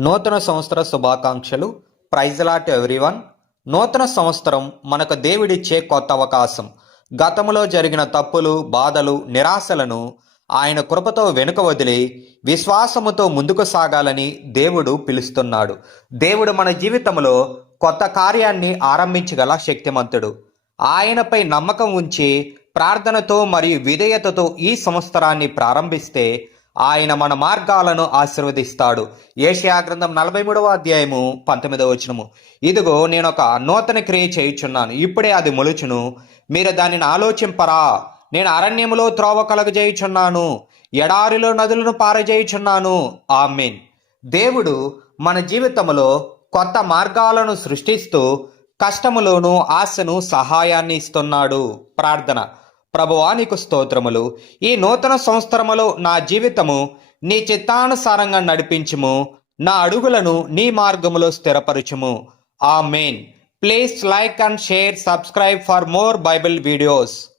నూతన సంవత్సర శుభాకాంక్షలు. ప్రైజ్లాట్ ఎవ్రీవన్ నూతన సంవత్సరం మనకు దేవుడిచ్చే కొత్త అవకాశం. గతంలో జరిగిన తప్పులు బాధలు నిరాశలను ఆయన కృపతో వెనుక వదిలి విశ్వాసముతో ముందుకు సాగాలని దేవుడు పిలుస్తున్నాడు. దేవుడు మన జీవితంలో కొత్త కార్యాన్ని ఆరంభించగల శక్తిమంతుడు. ఆయనపై నమ్మకం ఉంచి ప్రార్థనతో మరియు విధేయతతో ఈ సంవత్సరాన్ని ప్రారంభిస్తే ఆయన మన మార్గాలను ఆశీర్వదిస్తాడు. ఏషియా గ్రంథం నలభై మూడవ అధ్యాయము పంతొమ్మిదవ వచనము. ఇదిగో నేను ఒక నూతన క్రియ చేయుచున్నాను. ఇప్పుడే అది మొలుచును. మీరు దానిని ఆలోచింపరా. నేను అరణ్యములో త్రోవ కలగజేయుచున్నాను. ఎడారిలో నదులను పారజేయుచున్నాను. ఆమెన్. దేవుడు మన జీవితంలో కొత్త మార్గాలను సృష్టిస్తూ కష్టములోను ఆశను సహాయాన్ని ఇస్తున్నాడు. ప్రార్థన. ప్రభువానికి స్తోత్రములు. ఈ నూతన సంవత్సరములో నా జీవితము నీ చిత్తానుసారంగా నడిపించుము. నా అడుగులను నీ మార్గములో స్థిరపరచుము. Amen please like and share subscribe for more Bible videos.